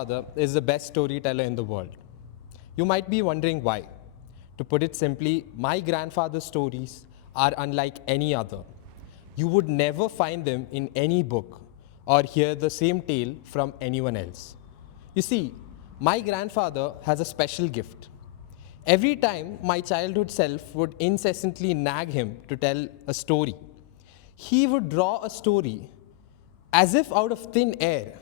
Father is the best storyteller in the world. You might be wondering why. To put it simply, my grandfather's stories are unlike any other. You would never find them in any book or hear the same tale from anyone else. You see, my grandfather has a special gift. Every time my childhood self would incessantly nag him to tell a story, he would draw a story as if out of thin air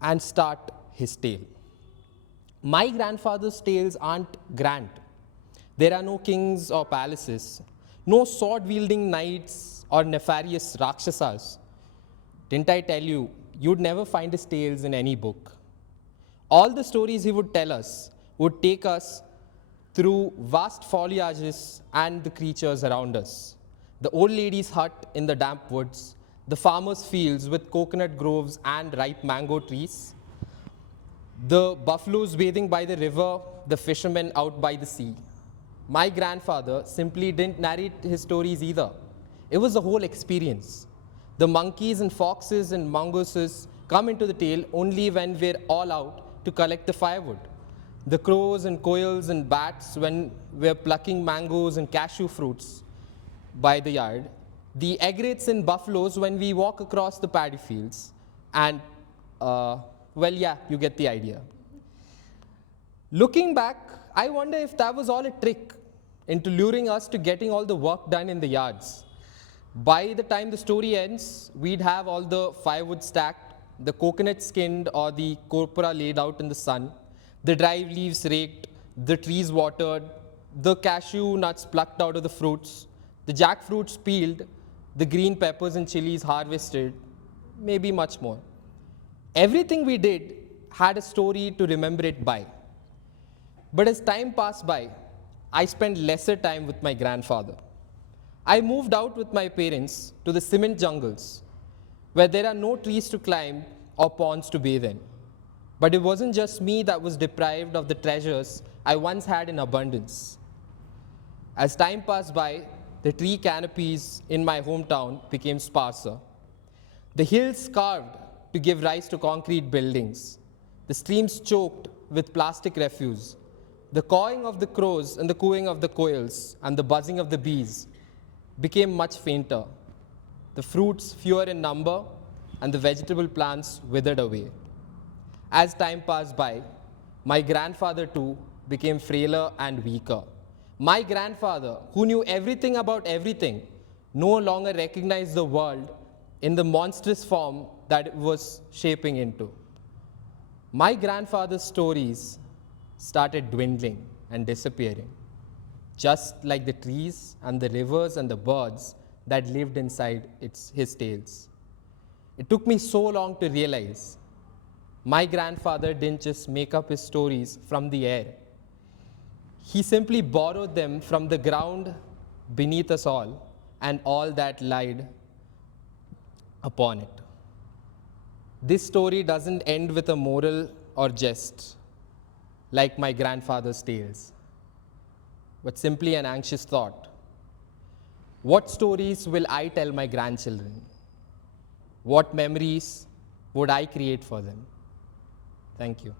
and start his tale. My grandfather's tales aren't grand. There are no kings or palaces, no sword wielding knights or nefarious rakshasas. Didn't I tell you, you'd never find his tales in any book? All the stories he would tell us would take us through vast foliages and the creatures around us. The old lady's hut in the damp woods, the farmer's fields with coconut groves and ripe mango trees, the buffaloes bathing by the river, the fishermen out by the sea. My grandfather simply didn't narrate his stories either. It was a whole experience. The monkeys and foxes and mongooses come into the tale only when we're all out to collect the firewood. The crows and quails and bats when we're plucking mangoes and cashew fruits by the yard. The egrets and buffaloes when we walk across the paddy fields. And, well, yeah, you get the idea. Looking back, I wonder if that was all a trick into luring us to getting all the work done in the yards. By the time the story ends, we'd have all the firewood stacked, the coconut skinned or the copra laid out in the sun, the dry leaves raked, the trees watered, the cashew nuts plucked out of the fruits, the jackfruits peeled, the green peppers and chilies harvested, maybe much more. Everything we did had a story to remember it by. But as time passed by, I spent lesser time with my grandfather. I moved out with my parents to the cement jungles, where there are no trees to climb or ponds to bathe in. But it wasn't just me that was deprived of the treasures I once had in abundance. As time passed by, the tree canopies in my hometown became sparser. The hills carved to give rise to concrete buildings. The streams choked with plastic refuse. The cawing of the crows and the cooing of the quails and the buzzing of the bees became much fainter. The fruits fewer in number and the vegetable plants withered away. As time passed by, my grandfather too became frailer and weaker. My grandfather, who knew everything about everything, no longer recognized the world in the monstrous form that it was shaping into. My grandfather's stories started dwindling and disappearing, just like the trees and the rivers and the birds that lived inside his tales. It took me so long to realize my grandfather didn't just make up his stories from the air. He simply borrowed them from the ground beneath us all and all that lied upon it. This story doesn't end with a moral or jest like my grandfather's tales, but simply an anxious thought. What stories will I tell my grandchildren? What memories would I create for them? Thank you.